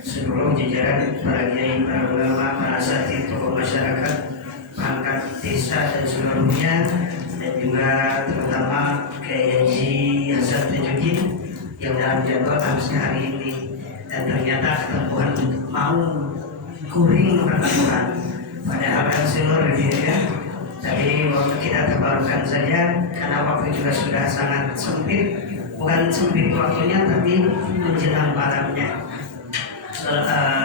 seluruh jajaran para kiai, para ulama, para asatidz, tokoh masyarakat, perangkat desa dan seluruhnya, dan juga terutama Kiai Haji Hasan Tajuddin yang dalam jadwal harusnya hari ini, dan ternyata ketemuan mau kuring pertemuan padahal kan seluruh ya. Tapi waktu kita terbarukan saja karena waktu juga sudah sangat sempit, bukan sempit waktunya tapi menjelang malamnya.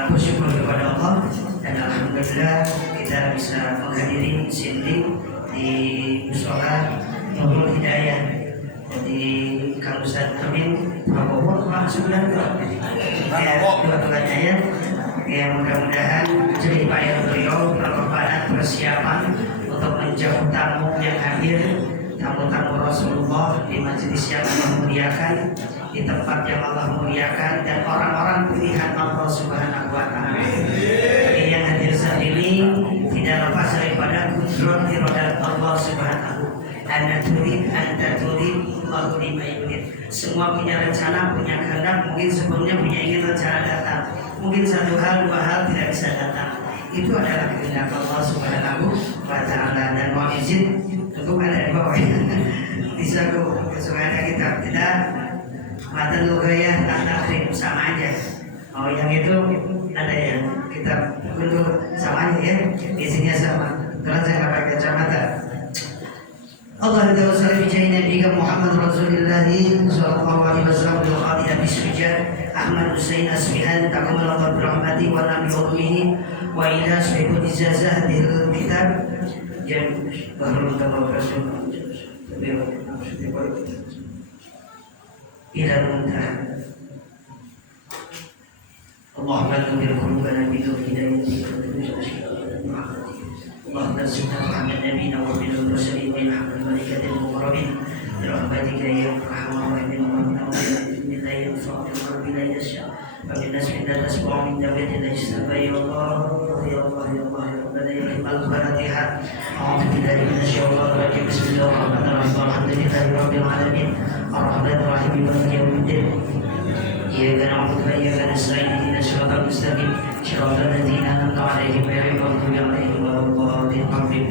Bersyukur kepada Allah dan alhamdulillah kita bisa menghadiri sinding di Mushola Nurul Hidayah. Jadi Kang Ustaz Amin Prabowo sebenarnya dua-duanya ya, mudah-mudahan jadi payah beliau berkorban persiapan untuk menjauh tamu yang hadir, tamu-tamu Rasulullah di majelis yang memuliakan, di tempat yang Allah muliakan, dan orang-orang pilihan Allah Subhanahu wa Ta'ala. Yang hadir saat ini tidak lepas daripada kudrat iradat Allah Subhanahu. Anda turid, anda turid, Allah yurid. Semua punya rencana, punya kehendak. Mungkin sebelumnya punya ingin rencana datang. Mungkin satu hal, dua hal tidak bisa datang. Itu adalah kehendak Allah Subhanahu wa Ta'ala. Dan mau izin tentu ada di bawah. Bisa kesukaan kita tidak mata lugaya takrim sama aja. Oh yang itu ada yang kita untuk sama aja ya, isinya sama. Karena saya nggak pakai kacamata. Allah Taala sallallahu Nabi Muhammad Rasulullah sallallahu alaihi wasallam bil qadi Abi Sujad Ahmad Husain Asfihan taqabbal Allah rahmati wa nabi ummihi wa ila sahibul ijazah di kitab yang baru terbaru ila muntaha. Allahumma nuril qulubana bi nur hidayatika اللهم ارزقنا محمد نبينا ومن المرسلين من حق الملائكة المقربين برحمتك يا ارحم الراحمين ومن بسم الله ينفع القلب لا يشاء ومن نسم لا تسمع من دولة لا يستبى يا الله يا الله يا الله يا ربنا يا رب الفاتحة أعوذ بالله من الشيطان الرجيم بسم الله الرحمن الرحيم الحمد لله رب العالمين الرحمن الرحيم مالك يوم الدين إياك نعبد وإياك نستعين اهدنا الصراط المستقيم صراط الذين أنعمت عليهم غير المغضوب عليهم ولا الضالين آمين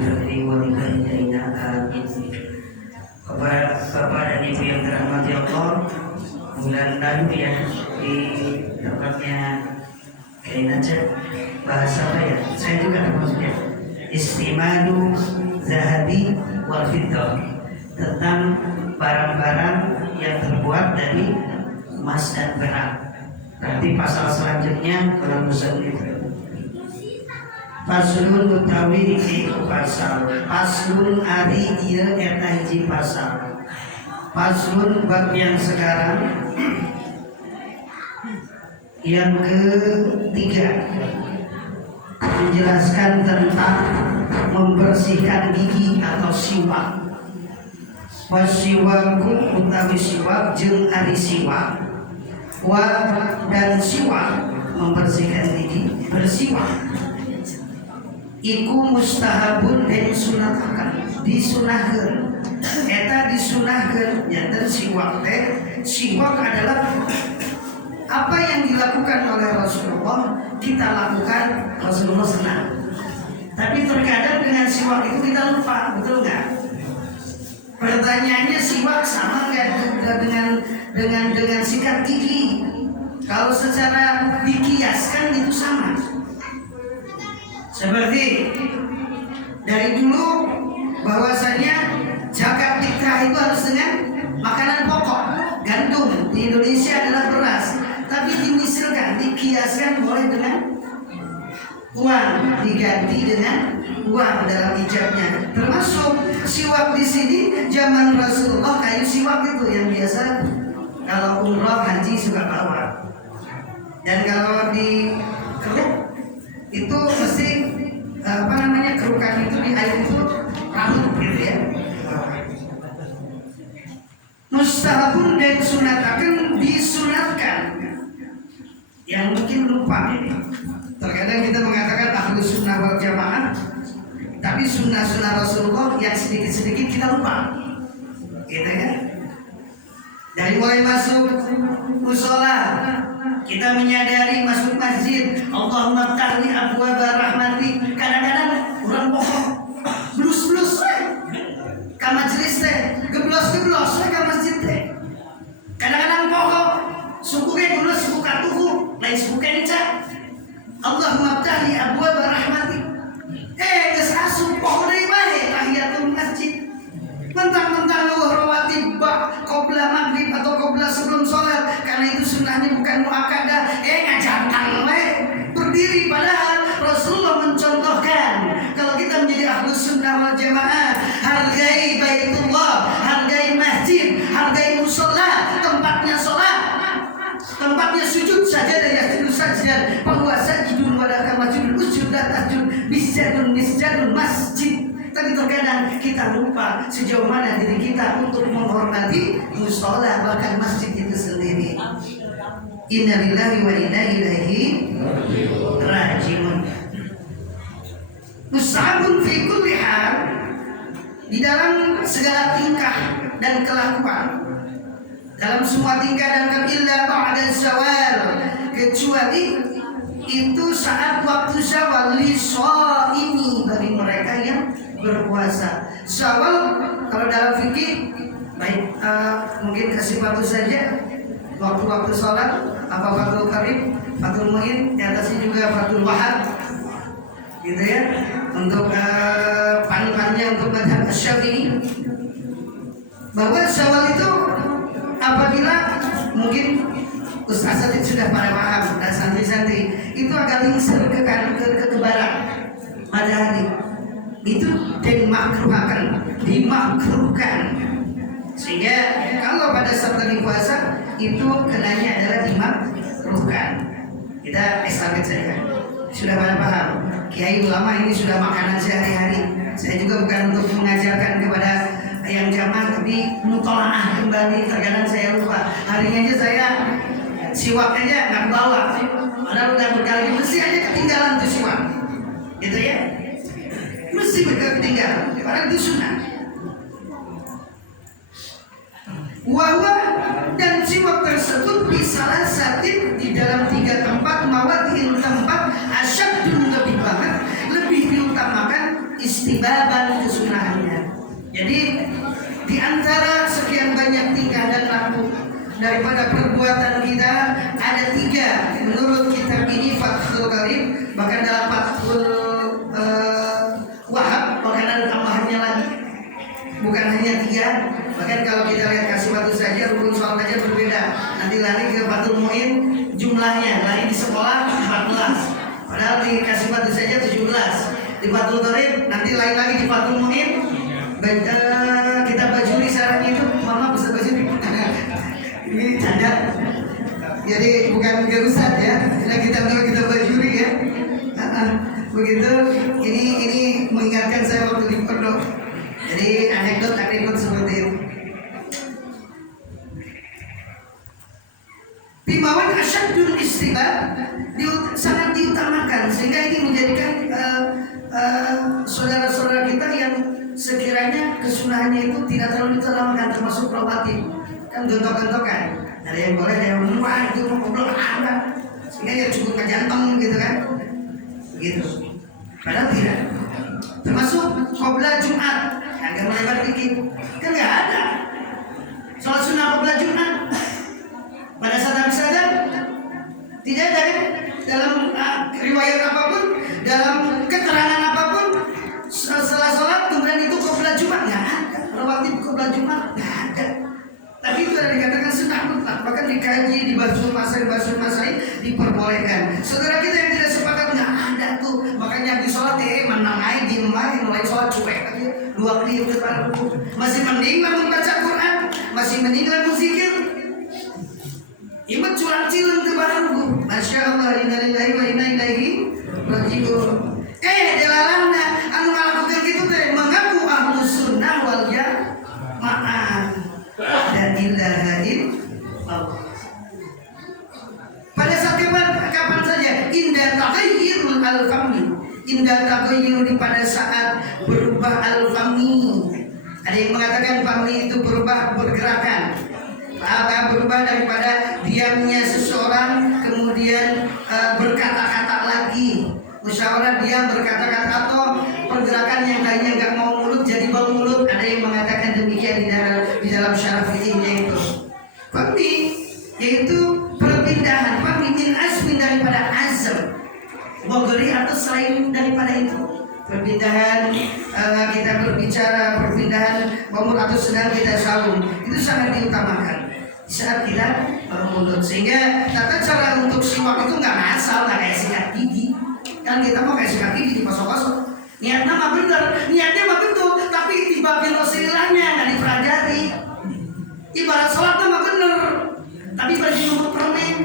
Bapak dan Ibu yang dirahmati Allah, bulan lalu ya di tempatnya Kiai Najib bahasa apa ya? Saya juga maksudnya Istimadu Zahabi wal Fiddah, tentang barang-barang yang terbuat dari emas dan perak. Nanti pasal selanjutnya kalau musannif Faslun utawi iku pasal. Faslun ari ieu eta hiji pasal. Faslun bab yang sekarang yang ketiga menjelaskan tentang membersihkan gigi atau siwak. Wasiwaku utawi siwak jeung ari siwak. Wa dan siwak membersihkan gigi, bersiwak iku mustahabun dan disunahkeun eta disunahkeun nyanten siwak adalah apa yang dilakukan oleh Rasulullah kita lakukan, Rasulullah senang. Tapi terkadang dengan siwak itu kita lupa, betul nggak? Pertanyaannya, siwak sama nggak dengan sikat gigi? Kalau secara dikiaskan itu sama. Seperti dari dulu bahwasanya zakat fitrah itu harus dengan makanan pokok, gandum. Di Indonesia adalah beras. Tapi dimisalkan, dikiaskan boleh dengan uang, diganti dengan uang dalam ijabnya. Termasuk siwak di sini zaman Rasulullah, kayu siwak itu yang biasa kalau umrah haji suka bawa. Dan kalau di keruk itu mesti kerukan itu di air itu rambut gitu ya. Mustahabun dan sunatakan, disunatkan. Yang mungkin lupa ini. Terkadang kita mengatakan ahlu sunnah wal jamaah, tapi sunnah Rasulullah yang sedikit-sedikit kita lupa, gitu ya. Dari mulai masuk musola, kita menyadari masuk masjid, Allahumma ftahli abwaaba rahmati. Kadang-kadang orang bohong, blus-blus ka majelis teh, geblos-geblos ka masjid teh. Kadang-kadang bohong, suku ge geus suku katuhu, lain suku kenca. Allahumma ftahli abwaaba rahmati. Geus asup poho deui bae tahiyatul masjid. Mentang-mentang rawatib qobla maghrib atau qobla sebelum sholat, karena itu sunnahnya bukan muakkadah. Ngajantan we berdiri, padahal Rasulullah mencontohkan kalau kita menjadi ahlus sunnah wal jamaah, hargai baitullah, hargai masjid, hargai musola, tempatnya sholat, tempatnya sujud saja dan yasjudu sajdan, bahwa sajidun wadaka majudun usjudat tajud misjadun masjid. Tapi terkadang kita lupa sejauh mana diri kita untuk menghormati musola, bahkan masjid itu sendiri. Inna lillahi wa inna ilaihi raji'un. Mus'abun fi kulli hal, di dalam segala tingkah dan kelakuan, dalam semua tingkah dan kelakuan, illa ba'da zawal, kecuali itu saat waktu zawal, li shaimi, bagi mereka yang berpuasa. Zawal kalau dalam fikih baik, mungkin kasih waktu saja, waktu-waktu sholat, apa Fathul Qarib, Fathul Mu'in, di atasnya juga Fathul Wahab, gitu ya, untuk panutannya untuk mazhab Syafi'i, bahwa Syawal itu apabila mungkin Ustaz Atid sudah pada paham dan santri-santri itu agak lingsir ke barat matahari, itu dimakruhkan, sehingga kalau pada saat tadi puasa itu kenanya adalah dimakruhkan. Kita estafet saja, sudah pada paham. Kiai ulama ini sudah makanan sehari-hari. Saya juga bukan untuk mengajarkan kepada yang jamaah, tapi mutolaah kembali. Terkadang saya lupa, harinya aja saya siwak aja nggak bawa, padahal udah berkali mesti aja ketinggalan tuh siwak, gitu ya, mesti ketinggalan, padahal itu sunnah. Wahwa, dan siwak tersebut bisalah satin di dalam 3 tempat, mawadin tempat, asyadun lebih banget, lebih diutamakan istibaban kesunahannya. Jadi di antara sekian banyak tingkah dan laku daripada perbuatan kita, ada 3 menurut kitab ini Fathul Qarib, bahkan dalam Fathul Wahab bahkan ada tambahannya lagi, bukan hanya 3. Bahkan kalau kita lihat kasih batu saja, rukun sholat aja berbeda. Nanti lari ke Fathul Mu'in, jumlahnya lari di sekolah 14, padahal di kasih batu saja 17. Di Fathul Qarib nanti lain lagi, di Fathul Mu'in kita bajuri syaratnya itu, mama bisa bajuri ini canda, jadi bukan gerusan ya, kita bajuri ya. Begitu, ini mengingatkan saya waktu di pondok. Jadi anekdot seperti itu. Bimawan asyadul istibab, sangat diutamakan, sehingga ini menjadikan saudara-saudara kita yang sekiranya kesunahannya semuanya itu tidak terlalu diterangkan, termasuk rawatib. Kan gontok-gontokan. Ada yang boleh, ada yang wah itu mau goblok ada. Sehingga ya cukup ngejantem gitu kan. Begitu. Padahal tidak. Termasuk qobla Jumat. Agak melebar dikit. Kan nggak ada. Sholat sunnah qobla Jumat. Pada saat habis azan tidak ada kan? Dalam riwayat apapun, dalam keterangan apapun, setelah sholat kemudian itu qobla Jumat nggak ada. Rawatib qobla Jumat nggak ada. Tapi itu sudah dikatakan sunnah mutlak, bahkan dikaji, dibahas masai diperbolehkan. Saudara kita yang tidak sepakat nggak ada tuh, makanya di sholat menang aja di rumah, mulai sholat cuek aja, 2 kali depan ruku. Masih mending lah membaca Quran, masih mending lah zikir. Iman curang cileng ke barangku. Masya Allah, inna lillahi wa inna ilaihi raji'un. Delalana anu ngalakukeun kitu teh mengaku ahlus sunnah wal jamaah. Dan ilaha illallah. Pada saat kapan saja indah taghayyurul al-fami. Indah taghayyur pada saat berubah al-fami. Ada yang mengatakan fami itu berubah pergerakan. Berubah daripada diamnya seseorang kemudian berkata-kata lagi, musyawarah diam berkata-kata atau pergerakan yang lainnya nggak mau mulut jadi bau mulut. Ada yang mengatakan demikian di dalam syarah fikihnya itu. Fahmi yaitu perpindahan, fahmi min asmin daripada azam, wageri atau selain daripada itu. Perpindahan kita berbicara, perpindahan umur atau sedang kita saum itu sangat diutamakan saat kita bermulut. Sehingga tata cara untuk siwak itu nggak ngasal, nggak kayak sikat gigi. Kan kita mau kayak sikat gigi dipasok-pasok. Niatnya mah bener, niatnya mah betul, tapi tiba wasilahnya nggak dipelajari. Ibarat sholat mah bener, tapi bagi nomor permen,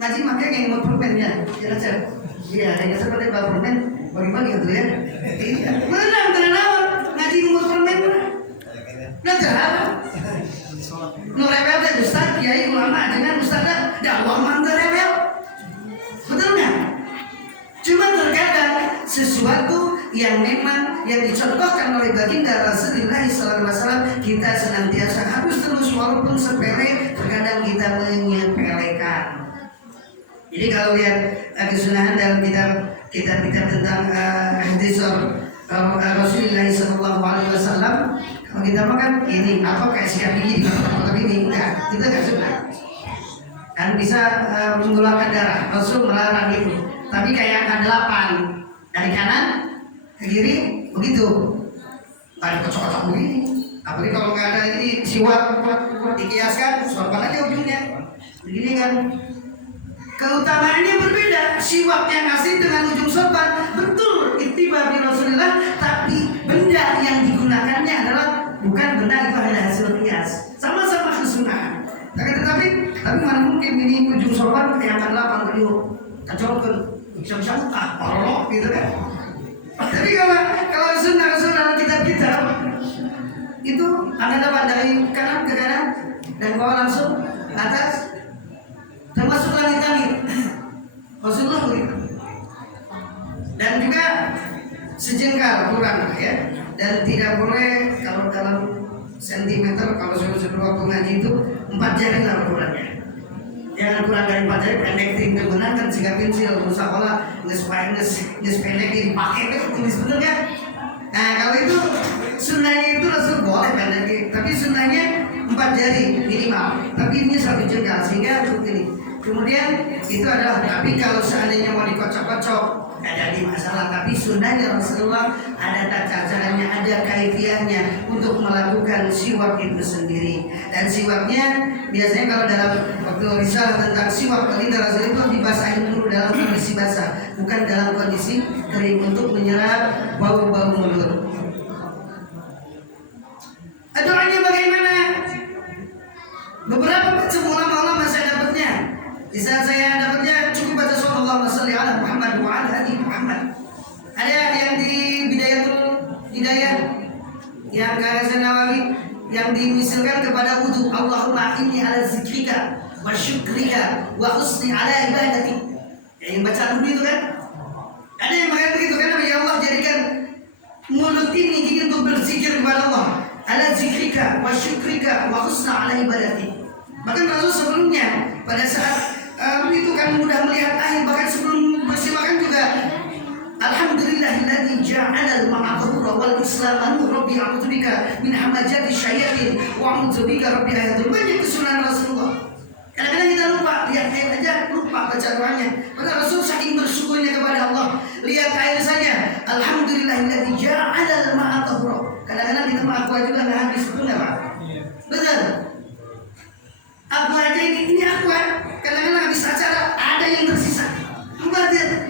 ngaji makanya yang nomor permennya, jelas-jelas. Iya, hanya seperti bal permen, bagi-bagi gitu ya. Iya, menang tenang ngaji nomor permen mana? Belajar apa? Nu rebel teh ustaz, kiai ulama dengan ustazah dakwah mah rebel. Betul nggak? Cuma terkadang sesuatu yang memang yang dicontohkan oleh baginda Rasulullah SAW kita senantiasa harus terus walaupun sepele terkadang kita menyepelekan. Jadi kalau lihat kesunahan dalam kitab tentang hadis Rasulullah SAW, kalau kita makan ini apa kayak siap gigi tapi ini enggak, kita enggak suka. Kan bisa mengeluarkan darah. Rasul melarang itu. Tapi kayak angka 8 dari kanan ke kiri begitu. Ada kocok-kocok begini. Apalagi kalau nggak ada ini siwak dikiaskan, sorban aja ujungnya. Begini kan. Keutamaannya berbeda. Siwak yang asli dengan ujung sorban betul ittiba bi Rasulillah, tapi benda yang digunakannya adalah bukan benda itu hanya hasil kias. Sama-sama kesunahan. Tetapi mana mungkin ini ujung sorban kayak angka 8 beliau kecolokkan bisa-bisa parolok gitu kan. Tapi kalau sunnah kita itu ada dapat dari kanan ke kanan dan bawah langsung ke atas, termasuk langit-langit. Rasulullah begitu. Dan juga sejengkal kurang ya. Dan tidak boleh kalau dalam sentimeter, kalau sudah waktu ngaji itu 4 jari lah ukurannya. Jangan kurang dari 4 jari, pendek tinggal benar kan jika pensil musakola nges pendek dipakai kan tulis bener kan. Nah kalau itu sunnahnya itu Rasul boleh pendek, tapi sunnahnya 4 jari minimal. Tapi ini 1 jengkal sehingga untuk ini. Kemudian itu adalah, tapi kalau seandainya mau dikocok-kocok ada di masalah, tapi sunnahnya Rasulullah ada tata caranya, ada kaifiahnya untuk melakukan siwak itu sendiri. Dan siwaknya biasanya kalau dalam waktu risalah tentang siwak baginda Rasul itu dibasahin dulu dalam kondisi basah, bukan dalam kondisi kering untuk menyerap bau-bau mulut. Doanya bagaimana? Beberapa ulama saya dapatnya. Di saat saya dapatnya cukup baca sallallahu alaihi wasallam Muhammad wa ala ali Muhammad. Ada yang di Bidayatul Hidayah yang karya Nawawi yang dimisalkan kepada wudu, Allahumma inni ala zikrika wa syukrika wa husni ala ibadati. Yang baca dulu itu kan. Ada yang mengatakan begitu kan, ya Allah jadikan mulut ini untuk berzikir kepada Allah. ala zikrika wa syukrika wa husna ala ibadati. Bahkan Rasul sebelumnya pada saat itu kan mudah melihat air, bahkan sebelum bersilakan juga alhamdulillahilladzi ja'ala al-ma'qura wal islam rabbi a'udzubika min hamajati syayatin wa a'udzubika rabbi ayatul. Banyak kesunahan Rasulullah. Kadang-kadang kita lupa lihat air aja, lupa baca doanya. Padahal Rasul saking bersyukurnya kepada Allah, lihat air saja alhamdulillahilladzi ja'ala al-ma'qura. Kadang-kadang kita mau aqua juga nggak habis, betul nggak Pak? Betul. Aqua aja ini aqua. Kadang-kadang habis acara ada yang tersisa.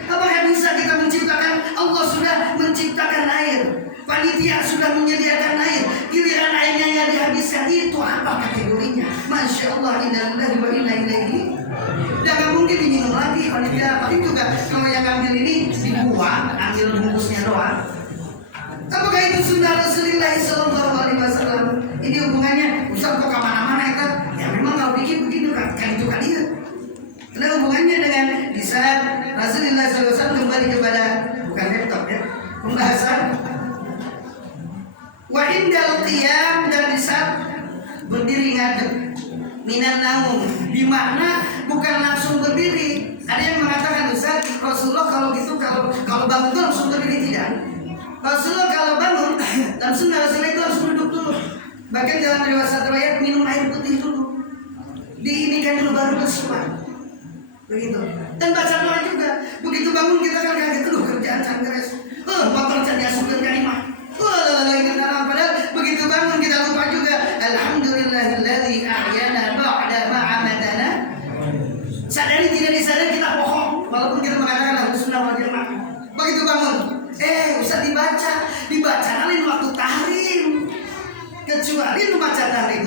Apakah bisa kita menciptakan? Allah sudah menciptakan air, panitia sudah menyediakan air, giliran airnya yang dihabiskan, itu apa kategorinya? Masya Allah, innalillahi wa inna ilaihi. Jangan mungkin diminum lagi panitia. Tapi juga kalau yang ambil ini dibuang, ambil bungkusnya doang. Apakah itu sunnah Rasulullah Sallallahu Alaihi Wasallam? Ini hubungannya, Ustaz kok kemana-mana itu? Ya memang kalau bikin begini kan itu kan dia. Ada hubungannya dengan di saat Rasulullah SAW kembali kepada bukan laptop ya, pembahasan wa indal qiyam, dan di saat berdiri ngadep minan naum, di mana bukan langsung berdiri. Ada yang mengatakan Ustaz Rasulullah kalau gitu kalau bangun itu langsung berdiri, tidak. Rasulullah kalau bangun langsung Rasulullah itu harus duduk dulu. Bahkan dalam riwayat minum air putih dulu, diinikan dulu baru bersuara. Begitu. Dan baca doa juga. Begitu bangun kita kan kaget, kerjaan cangkres. Motor jadi asupan kalimah. Padahal begitu bangun kita lupa juga. Alhamdulillahilladzi ahyana ba'da ma amatana. Sadari tidak disadari kita bohong, walaupun kita mengatakan harus sunnah wal jamaah. Begitu bangun, usah dibaca lain waktu tahrim. Kecuali membaca tahrim,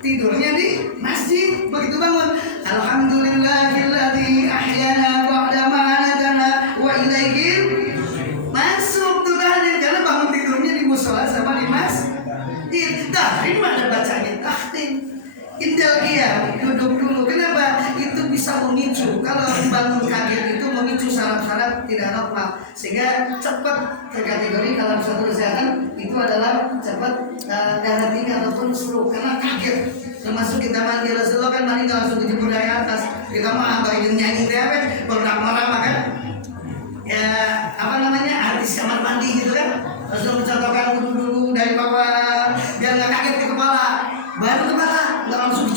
tidurnya di masjid. Begitu bangun, alhamdulillahilladzi ahyana ba'da ma amatana wa ilaihil masuk tuh tahrim. Karena bangun tidurnya di musola sama di masjid. Tahrim ada bacanya tahrim. Indal qiyam, duduk dulu. Kenapa? Itu bisa memicu. Kalau bangun kaget itu memicu saraf-saraf tidak normal, sehingga cepat ke kategori dalam suatu kesehatan itu adalah cepat darah tinggi ataupun stroke karena kaget. Termasuk kita mandi, Rasulullah kan mandi langsung dijemur dari atas. Kita mah ingin nyanyi apa? Bernak-bernak kan? Ya apa namanya? Artis kamar mandi gitu kan? Rasul mencontohkan wudhu dulu dari bawah biar nggak kaget ke kepala. Baru kepala nggak langsung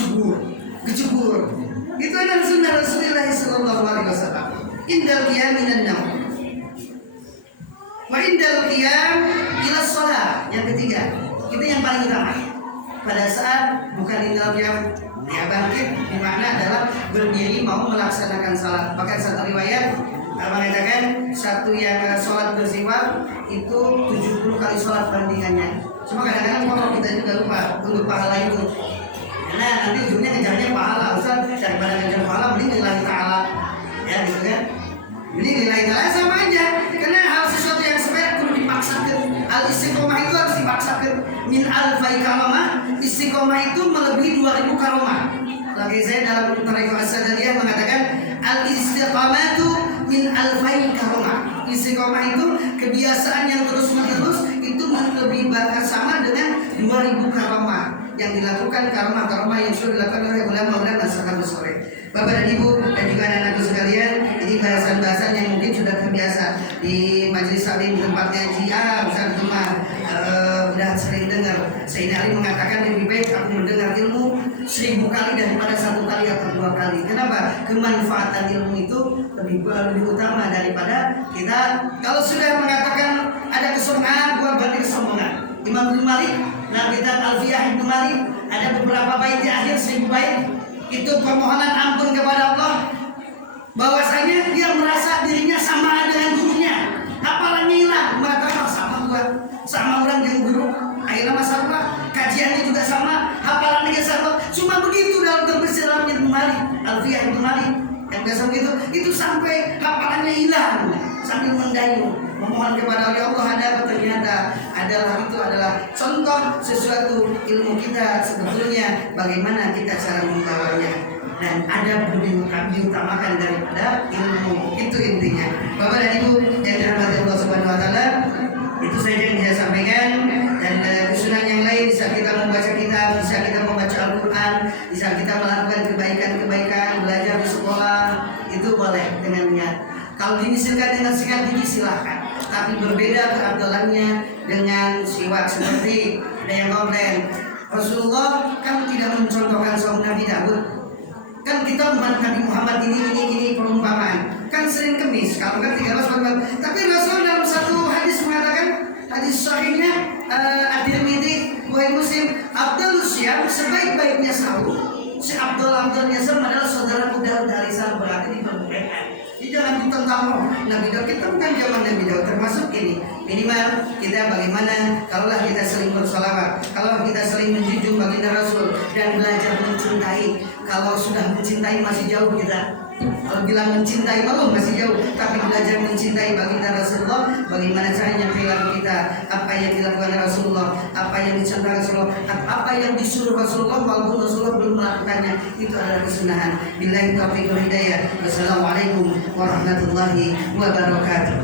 kecebur. Itu adalah sunnah Rasulullah Sallallahu Alaihi Wasallam. Indal qiyam minan naum, wa indal qiyam ila shalah. Yang ketiga, itu yang paling utama. Pada saat bukan indal qiyam ya bangkit, di mana adalah berdiri mau melaksanakan salat. Bahkan satu riwayat mengatakan satu yang sholat bersiwak itu 70 kali sholat bandingannya. Cuma kadang-kadang kalau kita juga lupa untuk pahala itu, karena nanti ujungnya ngejarnya pahala. Ustaz, daripada ngejar pahala mending lillahi ta'ala, ya gitu kan. Mending lillahi ta'ala sama aja. Karena hal sesuatu yang sepele perlu dipaksakan. Al-istiqomah itu harus dipaksakan. Min alfai karomah, istiqomah itu melebihi 2000 karomah. Lagi saya dalam Tariqah As-Sadariyah mengatakan al-istiqamatu min alfai karomah. Istiqomah itu kebiasaan yang terus-menerus, itu lebih sama dengan 2000 karomah yang dilakukan, karomah yang sudah dilakukan oleh ulama-ulama sahabat sore. Bapak dan Ibu dan juga anak-anakku sekalian, ini bahasan-bahasan yang mungkin sudah terbiasa di majelis salim tempat ngaji. Ustaz Umar sudah sering dengar. Sayyidina Ali mengatakan lebih baik aku mendengar ilmu 1000 kali daripada 1 kali atau 2 kali. Kenapa? Kemanfaatan ilmu itu lebih utama daripada kita kalau sudah mengatakan ada kesombongan, bukan berarti kesombongan. Imam Ibnu Malik, dalam kitab Alfiyah Ibnu Malik ada beberapa bait di akhir 1000 bait itu permohonan ampun kepada Allah, bahwasanya dia merasa dirinya sama dengan gurunya, hafalannya hilang, mengatakan sama gua, sama orang yang guru, akhirnya masalah kajiannya juga sama, hafalannya juga sama. Cuma begitu dalam terbersih dalam Ibnu Malik, Alfiyah Ibnu Malik yang biasa begitu, itu sampai hafalannya hilang sambil mendayung memohon kepada Allah. Ada ternyata itu adalah contoh sesuatu ilmu kita sebetulnya bagaimana kita cara membawanya, dan ada lebih diutamakan daripada ilmu. Itu intinya. Bapak dan Ibu yang dirahmati Allah Subhanahu wa taala, itu saja yang saya sampaikan, dan kesunahan yang lain bisa kebaikan-kebaikan, belajar di sekolah itu boleh dengan niat. Kalau dimisirkan dengan sikat gigi silahkan, tapi berbeda keabdalannya dengan siwak. Seperti ada yang komplain, Rasulullah kan tidak mencontohkan saum Nabi Daud. Kan kita umat Nabi Muhammad ini perumpamaan. Kan sering kemis, kalau kan 13 tapi Rasul dalam satu hadis mengatakan, hadis sahihnya At-Tirmidzi, Bukhari Muslim, Abdulus Syam, sebaik-baiknya sahur, Abdulnya sama adalah saudara dari sahur, berarti diperbolehkan. Jadi jangan ditentang Nabi Daud, kita bukan zaman Nabi Daud, termasuk ini. Minimal kita bagaimana kalaulah kita sering bersolawat, kalau kita sering menjunjung baginda Rasul dan belajar mencintai. Kalau sudah mencintai masih jauh kita. Kalau bilang mencintai malu masih jauh, tapi belajar mencintai baginda Rasulullah, bagaimana caranya perilaku kita, apa yang dilakukan Rasulullah, apa yang dicontohkan Rasulullah, apa yang disuruh Rasulullah walaupun Rasulullah belum melakukannya, itu adalah kesunahan. Billahi taufiq wal hidayah. Wassalamualaikum warahmatullahi wabarakatuh.